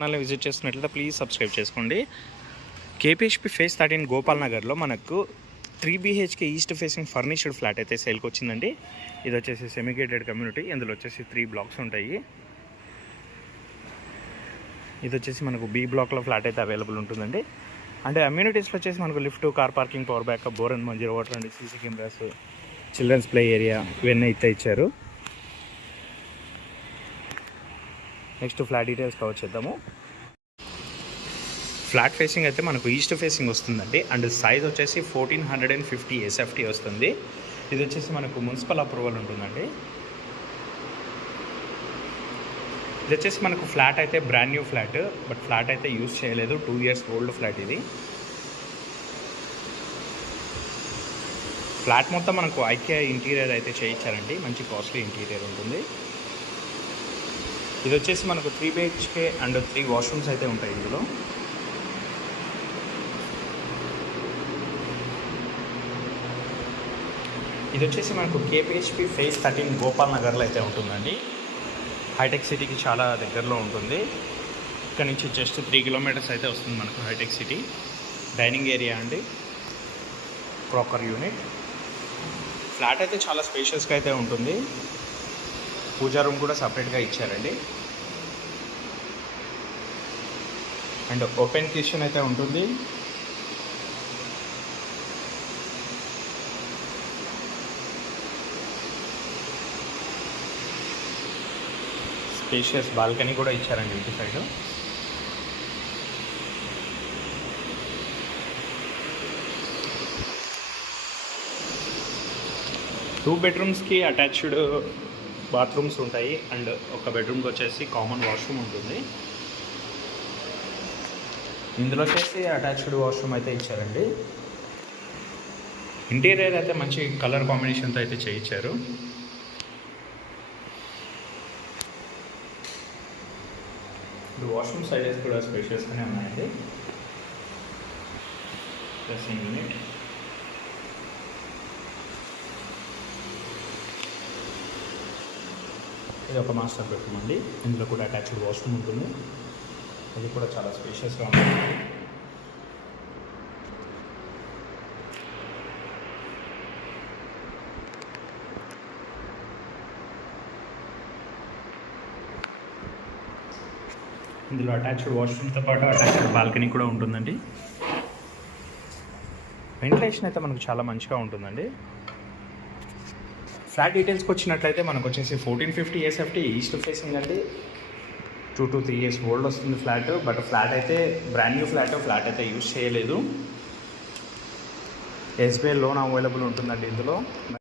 ఛానల్ని విజిట్ చేస్తున్నట్లయితే please subscribe చేసుకోండి. కేపీహెచ్పి ఫేజ్ 13 గోపాల్ నగర్లో మనకు 3 BHK east facing furnished flat అయితే సేల్కి వచ్చిందండి. ఇది వచ్చేసి సెమిగేటెడ్ కమ్యూనిటీ. ఇందులో వచ్చేసి 3 బ్లాక్స్ ఉంటాయి. ఇది వచ్చేసి మనకు బి బ్లాక్లో ఫ్లాట్ అయితే అవైలబుల్ ఉంటుందండి. అంటే అమ్యూనిటీస్లో వచ్చేసి మనకు lift, car parking, power backup, bore and Manjeera water and CC cameras, children's play area ఇవన్నీ అయితే ఇచ్చారు. నెక్స్ట్ ఫ్లాట్ డీటెయిల్స్ కవర్ చేద్దాము. ఫ్లాట్ ఫేసింగ్ అయితే మనకు ఈస్ట్ ఫేసింగ్ వస్తుందండి. అండ్ సైజ్ వచ్చేసి 1450 SFT వస్తుంది. ఇది వచ్చేసి మనకు మున్సిపల్ అప్రూవల్ ఉంటుందండి. ఇది వచ్చేసి మనకు ఫ్లాట్ అయితే brand new flat, but flat అయితే యూజ్ చేయలేదు. 2 years ఓల్డ్ ఫ్లాట్ ఇది. ఫ్లాట్ మొత్తం మనకు ఐకియా ఇంటీరియర్ అయితే చేయించారండి. మంచి కాస్ట్లీ ఇంటీరియర్ ఉంటుంది. ఇది వచ్చేసి మనకు 3 BHK అండ్ 3 వాష్రూమ్స్ అయితే ఉంటాయి ఇందులో. ఇది వచ్చేసి మనకు కేపీహెచ్పి ఫేజ్ 13 గోపాల్ నగర్లో అయితే ఉంటుందండి. హైటెక్ సిటీకి చాలా దగ్గరలో ఉంటుంది. ఇక్కడ నుంచి జస్ట్ 3 kilometers అయితే వస్తుంది మనకు హైటెక్ సిటీ. డైనింగ్ ఏరియా అండి, క్రాకర్ యూనిట్. ఫ్లాట్ అయితే చాలా స్పేషియస్గా అయితే ఉంటుంది. పూజా రూమ్ కూడా సపరేట్గా ఇచ్చారండి. అండ్ ఓపెన్ కిచెన్ అయితే ఉంటుంది. స్పేషియస్ బాల్కనీ కూడా ఇచ్చారండి ఇంటి సైడ్. టూ బెడ్రూమ్స్కి అటాచ్డ్ బాత్రూమ్స్ ఉంటాయి. అండ్ ఒక బెడ్రూమ్కి వచ్చేసి కామన్ వాష్రూమ్ ఉంటుంది. ఇందులో వచ్చేసి అటాచ్డ్ వాష్రూమ్ అయితే ఇచ్చారండి. ఇంటీరియర్ అయితే మంచి కలర్ కాంబినేషన్తో అయితే చేయించారు. ఇప్పుడు వాష్రూమ్ సైజెస్ కూడా స్పేషియస్గానే ఉన్నాయండి. డ్రెస్సింగ్ యూనిట్, ఇది ఒక మాస్టర్ బెడ్రూమ్ అండి. ఇందులో కూడా అటాచ్డ్ వాష్రూమ్ ఉంటుంది. ఇది కూడా చాలా స్పేషియస్గా ఉంటుంది. ఇందులో అటాచ్డ్ వాష్రూమ్తో పాటు అటాచ్డ్ బాల్కనీ కూడా ఉంటుందండి. వెంటిలేషన్ అయితే మనకు చాలా మంచిగా ఉంటుందండి. ఫ్లాట్ డీటెయిల్స్కి వచ్చినట్లయితే మనకు వచ్చేసి 1450 SFT ఈస్ట్ ఫేసింగ్ అండి. 2 to 3 years ఓల్డ్ వస్తుంది ఫ్లాట్. బట్ ఫ్లాట్ అయితే బ్రాండ్ న్యూ ఫ్లాట్ అయితే యూజ్ చేయలేదు. SBI లోన్ అవైలబుల్ ఉంటుందండి ఇందులో.